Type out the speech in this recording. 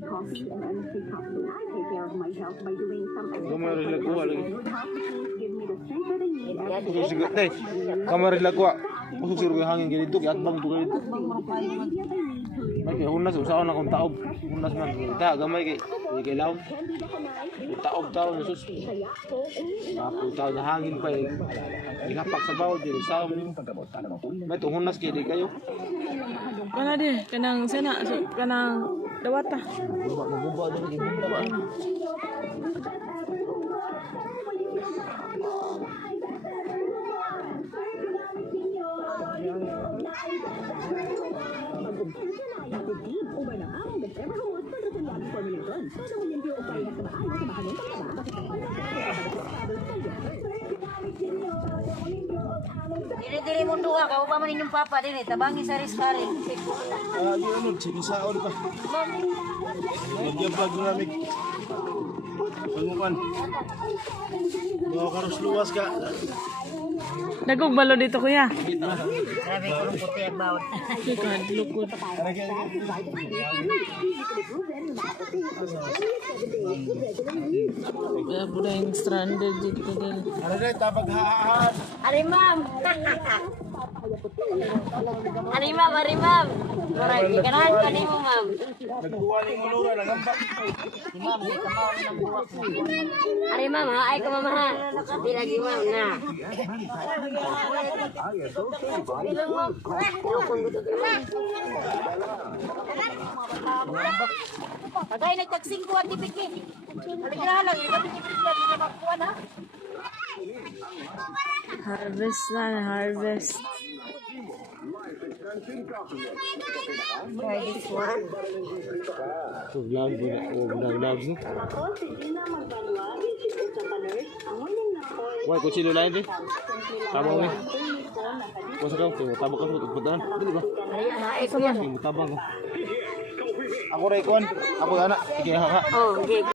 coffee and MSC capsule. I take care of my health by doing some Kamera sila kuha lagi. Good health machines give me the strength that I need every Pusok siguro. Day, kamera sila kuha. Pusok siguro yung hangin ganito. Yatbang ito ganito. May kay hunas. Usaon na kung taob. Hunas man. Kaya gamay kay. Hindi kay laon. Taob-taob na sus. Taob-taob na hangin pa eh. Ikapak sa bawod. Usaon. May ito hunas kay di kayo. Kana di, kanang sana, kanang dawata. Maguba doon. Maguba. Dili-dili mo duha ka pa man inyong papa dinhi tabangi sa riskari. Yun, sinisaon ka. Nagyabag namig. Pangukan. Mga karos luwas ka. Dagog balo dito kuya. Sabi ko ng puti at bawat. Likod, lukod. Kaya po na yung stranded dito din. Ano na, tabaghaan. Ari ma'am. Ari ma'am. Murag ganahan ka nimo ma'am. Nagkuha ni Mulura, nagambak. Ma'am, di ka ma'am ng buwak mo. Ari ma'am, ha ay ka ma'am ha. Di lagi ma'am na. Bilang ma'am. Lukon ko to. Pagay nagtagsing ko at tipikit. Aligna lang, ikaw tipikit lang, hindi na makuha na. Harvest na, harvest. Try this one. So, vlog ko na. Vlog no? Why, kutsilo lain din? Tabang ni. Masa ka, tabang ka sa pagpuntaan. Dili ba? Ay ko yan. Tabang ko. Ako rin, Kwan. Ako gana. Sige, ha. Oh, okay.